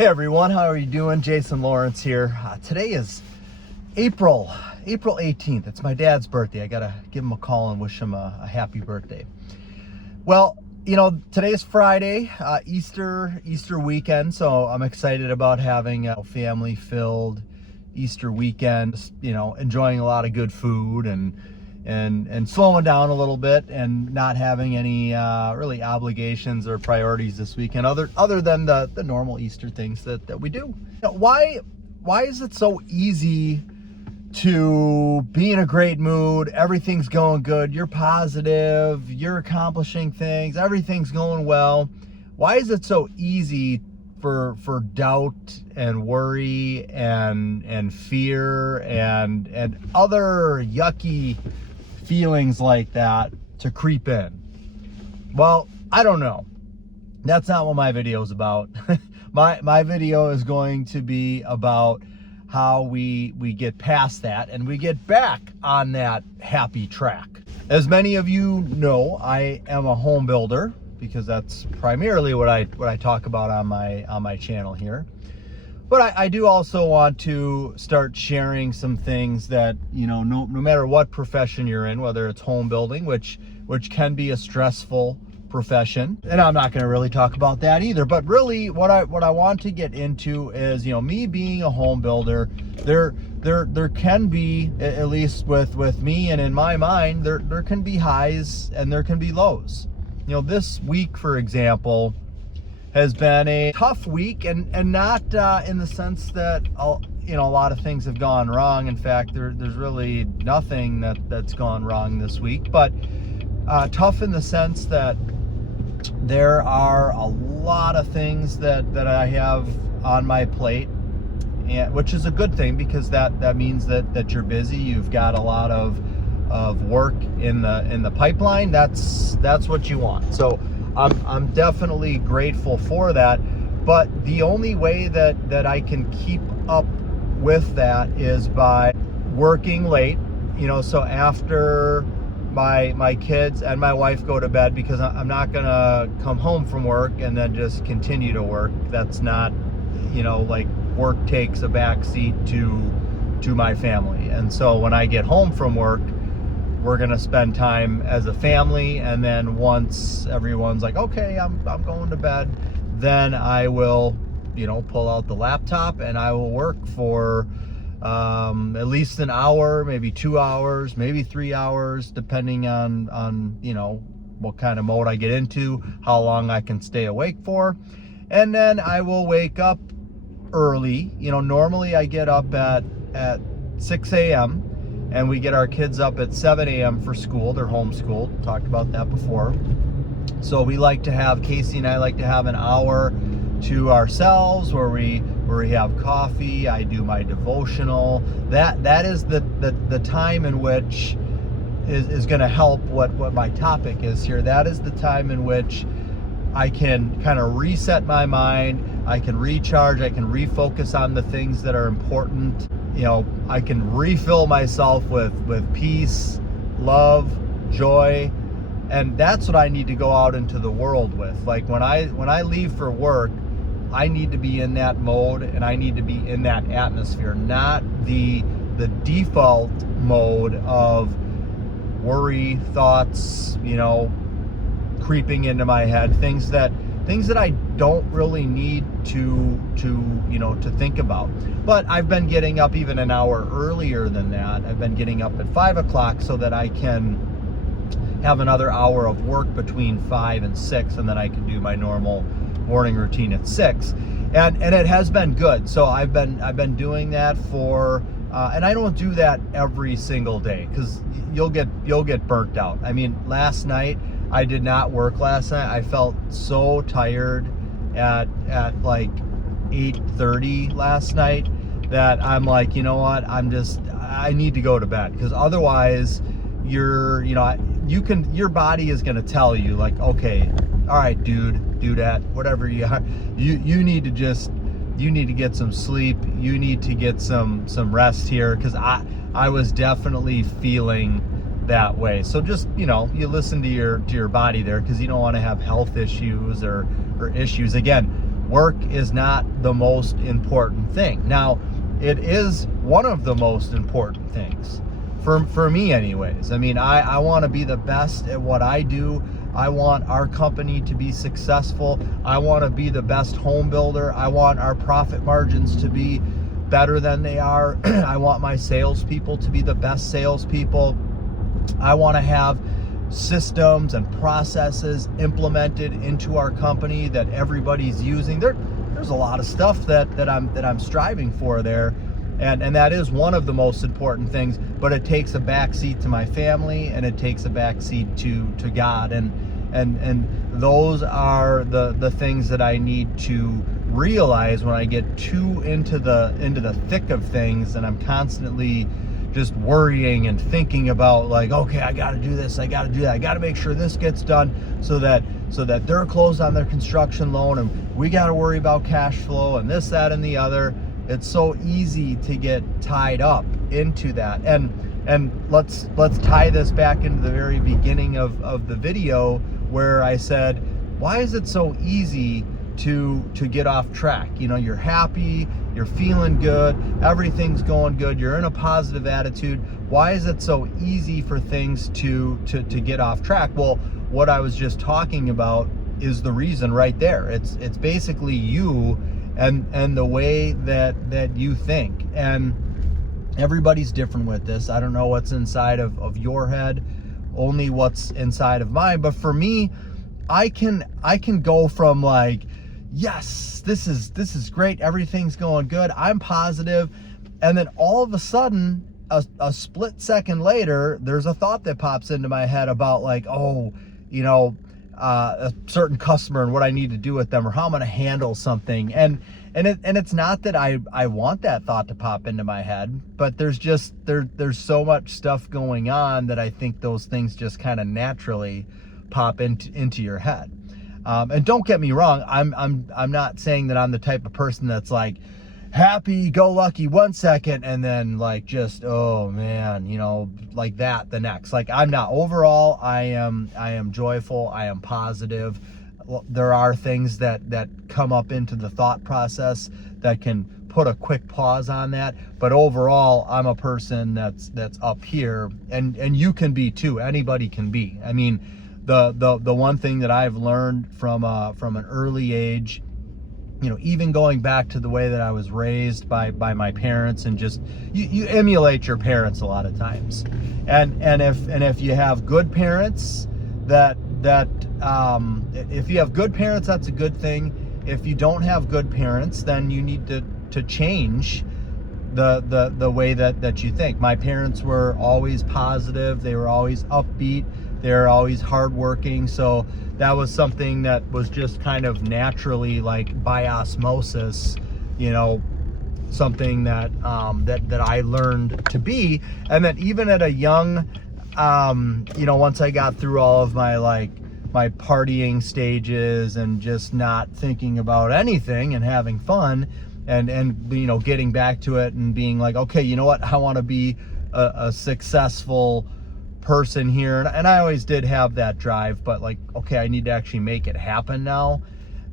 Hey everyone, how are you doing? Jason Lawrence here. Today is April 18th. It's my dad's birthday. I gotta give him a call and wish him a happy birthday. Well, you know, today's Friday, Easter weekend, so I'm excited about having a family-filled Easter weekend. You know, enjoying a lot of good food and slowing down a little bit and not having any really obligations or priorities this weekend other than the normal Easter things that we do. You know, why is it so easy to be in a great mood? Everything's going good, you're positive, you're accomplishing things, everything's going well. Why is it so easy for doubt and worry and fear and other yucky feelings like that to creep in? Well, I don't know. That's not what my video is about. My video is going to be about how we get past that and we get back on that happy track. As many of you know, I am a home builder because that's primarily what I talk about on my channel here. But I do also want to start sharing some things that, you know, no matter what profession you're in, whether it's home building, which can be a stressful profession, and I'm not going to really talk about that either. But really, what I want to get into is, you know, me being a home builder, there can be, at least with me and in my mind, there can be highs and there can be lows. You know, this week, for example, has been a tough week, and not in the sense that you know, a lot of things have gone wrong. In fact, there's really nothing that's gone wrong this week, but tough in the sense that there are a lot of things that I have on my plate, and which is a good thing, because that means that you're busy. You've got a lot of work in the pipeline. That's what you want. So I'm definitely grateful for that, but the only way that I can keep up with that is by working late. You know, so after my kids and my wife go to bed, because I'm not gonna come home from work and then just continue to work. That's not, you know, like, work takes a back seat to my family. And so when I get home from work, we're gonna spend time as a family, and then once everyone's like, okay, I'm going to bed, then I will, you know, pull out the laptop and I will work for at least an hour, maybe 2 hours, maybe 3 hours, depending on you know, what kind of mode I get into, how long I can stay awake for. And then I will wake up early. You know, normally I get up at 6 a.m. and we get our kids up at 7 a.m. for school. They're homeschooled. Talked about that before. So Casey and I like to have an hour to ourselves where we have coffee. I do my devotional. That is the time in which is going to help what my topic is here. That is the time in which I can kind of reset my mind. I can recharge. I can refocus on the things that are important. You know, I can refill myself with peace, love, joy, and that's what I need to go out into the world with. Like, when I leave for work, I need to be in that mode and I need to be in that atmosphere, not the default mode of worry, thoughts, you know, creeping into my head, things that I don't really need to you know, to think about. But I've been getting up even an hour earlier than that. I've been getting up at 5 o'clock so that I can have another hour of work between 5 and 6, and then I can do my normal morning routine at 6. And it has been good. So I've been doing that for and I don't do that every single day, because you'll get burnt out. I mean, last night I did not work last night. I felt so tired at like 8:30 last night that I'm like, you know what, I need to go to bed, because otherwise your body is going to tell you, like, okay, all right, dudette, whatever you are, you need to get some sleep. You need to get some rest here, because I was definitely feeling that way. So just, you know, you listen to your body there, because you don't want to have health issues or issues. Again, work is not the most important thing. Now, it is one of the most important things for me anyways. I mean, I want to be the best at what I do. I want our company to be successful. I want to be the best home builder. I want our profit margins to be better than they are. I want my salespeople to be the best salespeople. I want to have systems and processes implemented into our company that everybody's using. There's a lot of stuff that I'm striving for there, and that is one of the most important things. But it takes a backseat to my family, and it takes a backseat to God, and those are the things that I need to realize when I get too into the thick of things, and I'm constantly just worrying and thinking about, like, okay, I got to do this, I got to do that, I got to make sure this gets done so that they're closed on their construction loan, and we got to worry about cash flow and this, that, and the other. It's so easy to get tied up into that. And let's tie this back into the very beginning of the video, where I said, why is it so easy to get off track? You know, you're happy, you're feeling good, everything's going good, you're in a positive attitude. Why is it so easy for things to get off track? Well, what I was just talking about is the reason right there. It's basically you and the way that you think. And everybody's different with this. I don't know what's inside of your head, only what's inside of mine. But for me, I can go from like, yes, this is great, everything's going good, I'm positive, and then all of a sudden, a split second later, there's a thought that pops into my head about, like, oh, you know, a certain customer and what I need to do with them, or how I'm going to handle something. And it's not that I want that thought to pop into my head, but there's so much stuff going on that I think those things just kind of naturally pop into your head. And don't get me wrong, I'm not saying that I'm the type of person that's like happy go lucky 1 second and then like just, oh man, you know, like that the next. Like, I'm not. Overall, I am joyful, I am positive. There are things that come up into the thought process that can put a quick pause on that, but overall, I'm a person that's up here, and you can be too. Anybody can be. I mean, the one thing that I've learned from an early age, you know, even going back to the way that I was raised by my parents, and just you emulate your parents a lot of times, and if you have good parents, if you have good parents, that's a good thing. If you don't have good parents, then you need to change the way that you think. My parents were always positive, they were always upbeat, they're always hardworking. So that was something that was just kind of naturally, like by osmosis, you know, something that I learned to be. And that even at a young, you know, once I got through all of my partying stages and just not thinking about anything and having fun, and you know, getting back to it and being like, okay, you know what, I want to be a successful person here, and I always did have that drive, but like, okay, I need to actually make it happen now,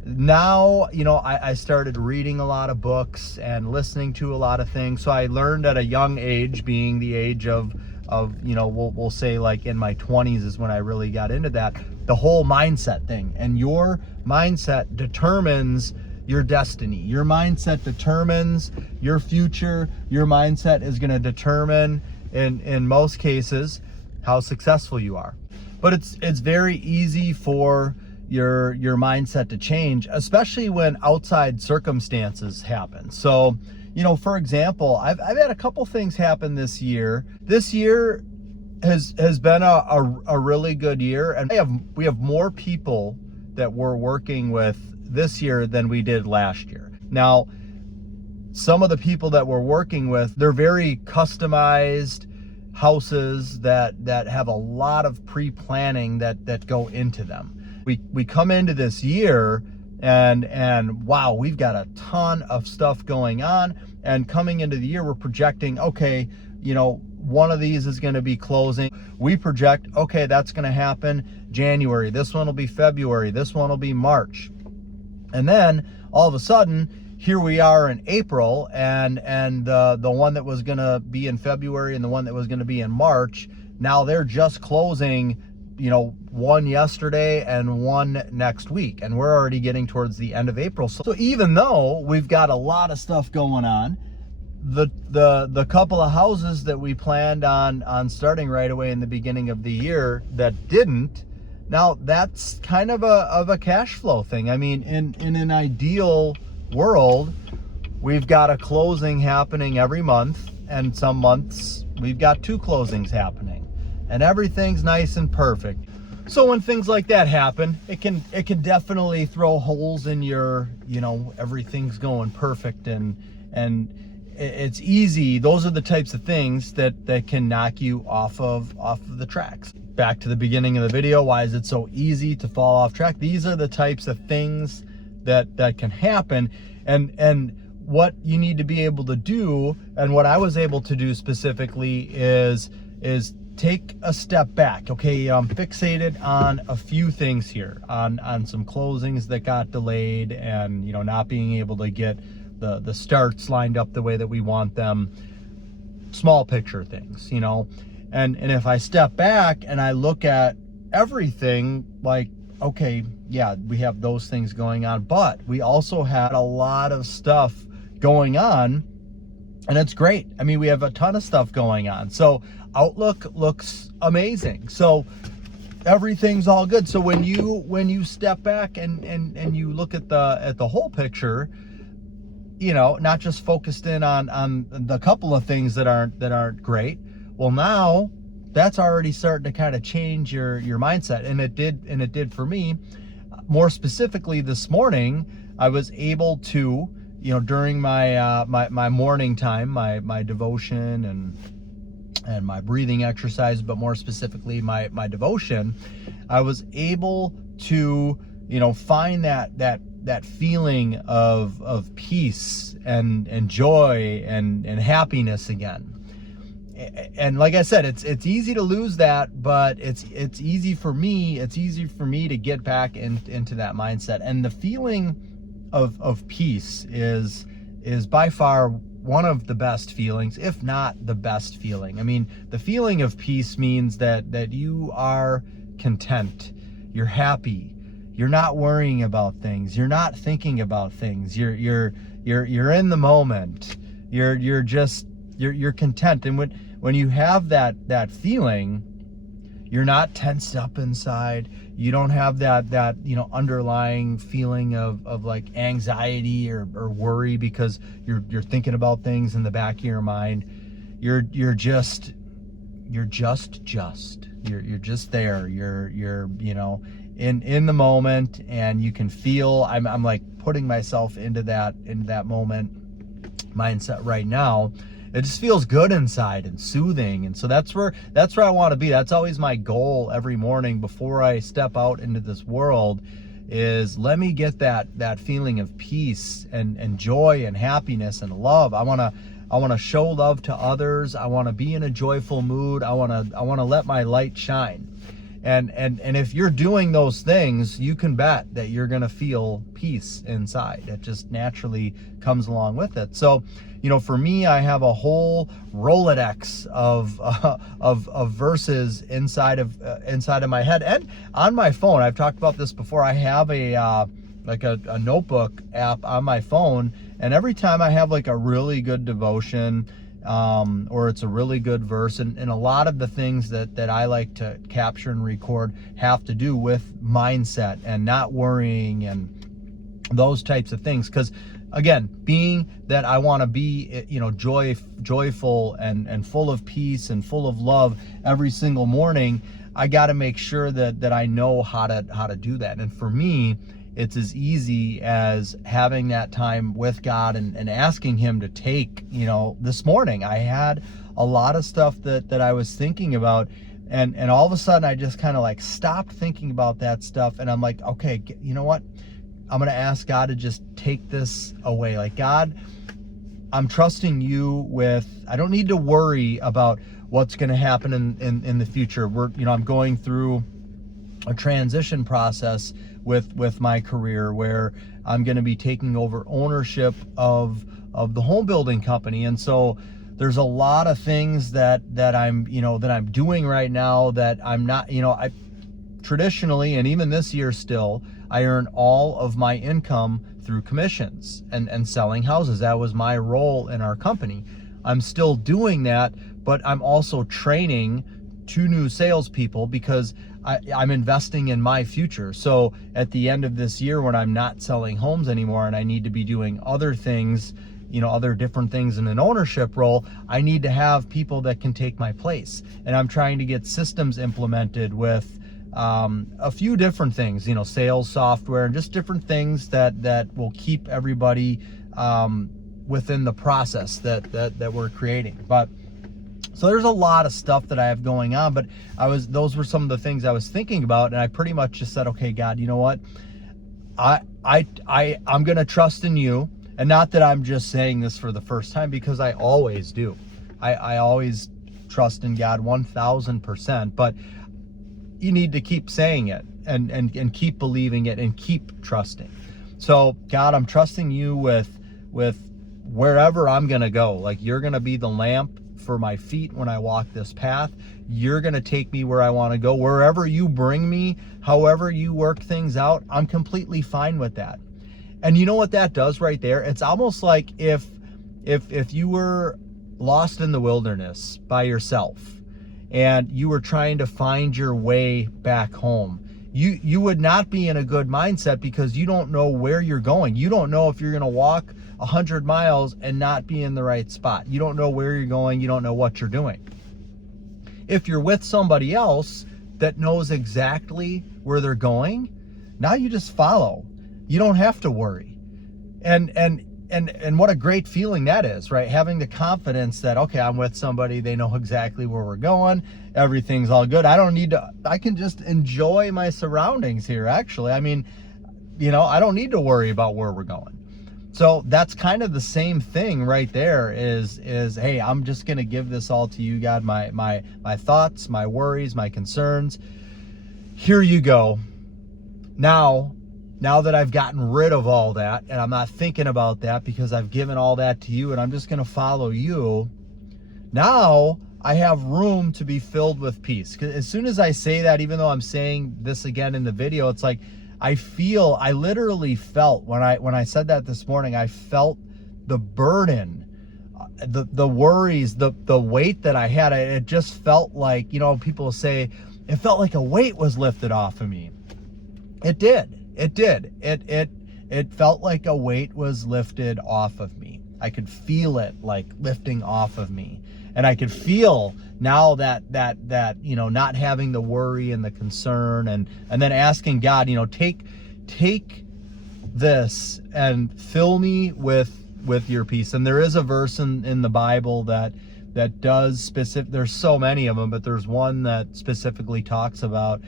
you know, I started reading a lot of books and listening to a lot of things. So I learned at a young age, being the age of you know, we'll say like in my 20s is when I really got into that, the whole mindset thing. And your mindset determines your destiny. Your mindset determines your future. Your mindset is going to determine, in most cases, how successful you are. But it's very easy for your mindset to change, especially when outside circumstances happen. So, you know, for example, I've had a couple things happen this year. This year has been a really good year, and we have more people that we're working with this year than we did last year. Now, some of the people that we're working with, they're very customized houses that have a lot of pre-planning that go into them. We come into this year and wow, we've got a ton of stuff going on. And coming into the year, we're projecting, okay, you know, one of these is going to be closing. We project, okay, that's going to happen January. This one will be February. This one will be March. And then all of a sudden, here we are in April, and the one that was going to be in February and the one that was going to be in March, now they're just closing, one yesterday and one next week, and we're already getting towards the end of April. So even though we've got a lot of stuff going on, the couple of houses that we planned on starting right away in the beginning of the year that didn't, now that's kind of a cash flow thing. I mean, in an ideal world, we've got a closing happening every month, and some months we've got 2 closings happening, and everything's nice and perfect. So when things like that happen, it can definitely throw holes in your, everything's going perfect, and it's easy. Those are the types of things that can knock you off of the tracks. Back to the beginning of the video, why is it so easy to fall off track? These are the types of things that can happen, and what you need to be able to do, and what I was able to do specifically is take a step back. Okay, I'm fixated on a few things here, on some closings that got delayed, and not being able to get the starts lined up the way that we want them. Small picture things, and if I step back and I look at everything, like, okay, yeah, we have those things going on, but we also had a lot of stuff going on, and it's great. I mean, we have a ton of stuff going on, so outlook looks amazing. So everything's all good. So when you step back and you look at the whole picture, not just focused in on the couple of things that aren't great, well, now that's already starting to kind of change your mindset, and it did for me. More specifically, this morning, I was able to, during my my morning time, my devotion and my breathing exercise, but more specifically my devotion, I was able to, find that feeling of peace and joy and happiness again. And like I said, it's easy to lose that, but it's easy for me. It's easy for me to get back into that mindset. And the feeling of peace is by far one of the best feelings, if not the best feeling. I mean, the feeling of peace means that you are content, you're happy, you're not worrying about things, you're not thinking about things, you're in the moment, you're content. And when you have that feeling, you're not tensed up inside. You don't have that underlying feeling of like anxiety or worry because you're thinking about things in the back of your mind. You're just there. You're in the moment, and you can feel. I'm like putting myself into that moment mindset right now. It just feels good inside and soothing. And so that's where I want to be. That's always my goal every morning before I step out into this world, is let me get that feeling of peace and joy and happiness and love. I want to show love to others. I want to be in a joyful mood. I want to let my light shine. And if you're doing those things, you can bet that you're going to feel peace inside. It just naturally comes along with it. So, for me, I have a whole Rolodex of verses inside of my head and on my phone. I've talked about this before. I have a notebook app on my phone, and every time I have like a really good devotion, or it's a really good verse, and a lot of the things that I like to capture and record have to do with mindset and not worrying and those types of things. Because again, being that I want to be, joyful and full of peace and full of love every single morning, I got to make sure that I know how to do that. And for me, it's as easy as having that time with God and asking Him to take, this morning I had a lot of stuff that I was thinking about, and all of a sudden I just kind of like stopped thinking about that stuff, and I'm like, okay, you know what? I'm going to ask God to just take this away. Like, God, I'm trusting you with, I don't need to worry about what's going to happen in the future. I'm going through a transition process with my career where I'm going to be taking over ownership of the home building company. And so there's a lot of things that I'm doing right now that I'm not, I traditionally, and even this year still, I earn all of my income through commissions and selling houses. That was my role in our company. I'm still doing that, but I'm also training 2 new salespeople because I'm investing in my future. So at the end of this year, when I'm not selling homes anymore and I need to be doing other things, other different things in an ownership role, I need to have people that can take my place. And I'm trying to get systems implemented with a few different things, sales software and just different things that will keep everybody within the process that we're creating. But so there's a lot of stuff that I have going on, but those were some of the things I was thinking about, and I pretty much just said, okay, God, you know what? I'm gonna trust in you. And not that I'm just saying this for the first time, because I always do. I always trust in God 1,000%, but you need to keep saying it and keep believing it and keep trusting. So God, I'm trusting you with wherever I'm gonna go. Like, you're gonna be the lamp for my feet when I walk this path. You're gonna take me where I want to go. Wherever you bring me, however you work things out, I'm completely fine with that. And you know what that does right there? It's almost like if you were lost in the wilderness by yourself and you were trying to find your way back home, you would not be in a good mindset because you don't know where you're going. You don't know if you're going to walk 100 miles and not be in the right spot. You don't know where you're going. You don't know what you're doing. If you're with somebody else that knows exactly where they're going, now you just follow. You don't have to worry. And what a great feeling that is, right? Having the confidence that, okay, I'm with somebody, they know exactly where we're going, everything's all good. I can just enjoy my surroundings here, actually. I mean, I don't need to worry about where we're going. So that's kind of the same thing right there is hey, I'm just going to give this all to you, God, my thoughts, my worries, my concerns. Here you go. Now that I've gotten rid of all that and I'm not thinking about that because I've given all that to you and I'm just going to follow you, now I have room to be filled with peace. 'Cause as soon as I say that, even though I'm saying this again in the video, it's like I literally felt when I said that this morning, I felt the burden, the worries, the weight that I had. It just felt like, people say, it felt like a weight was lifted off of me. It did. It felt like a weight was lifted off of me. I could feel it like lifting off of me. And I could feel now that not having the worry and the concern and then asking God, take this and fill me with your peace. And there is a verse in the Bible that does specific, there's so many of them, but there's one that specifically talks about,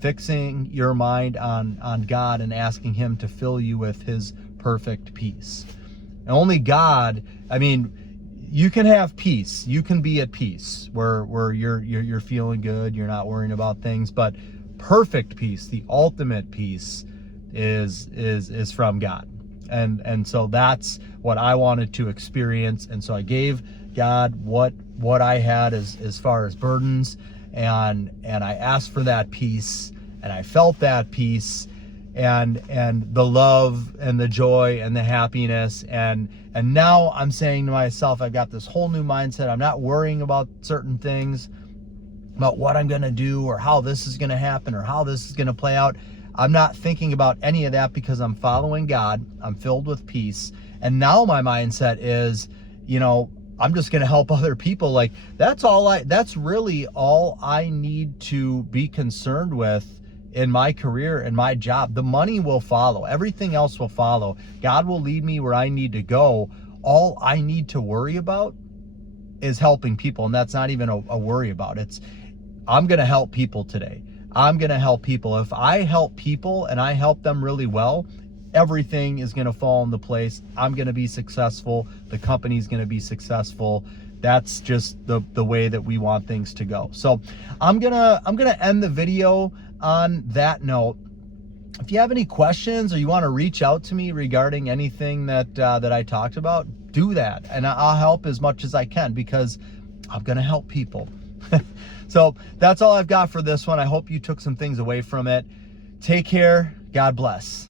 fixing your mind on God and asking him to fill you with his perfect peace. And only God, you can have peace. You can be at peace where you're feeling good. You're not worrying about things, but perfect peace, the ultimate peace is from God. And so that's what I wanted to experience. And so I gave God what I had as far as burdens, and I asked for that peace, and I felt that peace and the love and the joy and the happiness. And now I'm saying to myself, I've got this whole new mindset. I'm not worrying about certain things, about what I'm going to do or how this is going to happen or how this is going to play out. I'm not thinking about any of that because I'm following God. I'm filled with peace. And now my mindset is, I'm just going to help other people. Like, that's really all I need to be concerned with in my career and my job. The money will follow. Everything else will follow. God will lead me where I need to go. All I need to worry about is helping people. And that's not even a worry about. I'm going to help people today. I'm going to help people. If I help people and I help them really well, everything is going to fall into place. I'm going to be successful. The company's going to be successful. That's just the way that we want things to go. So I'm gonna end the video on that note. If you have any questions or you want to reach out to me regarding anything that I talked about, do that. And I'll help as much as I can, because I'm going to help people. So that's all I've got for this one. I hope you took some things away from it. Take care. God bless.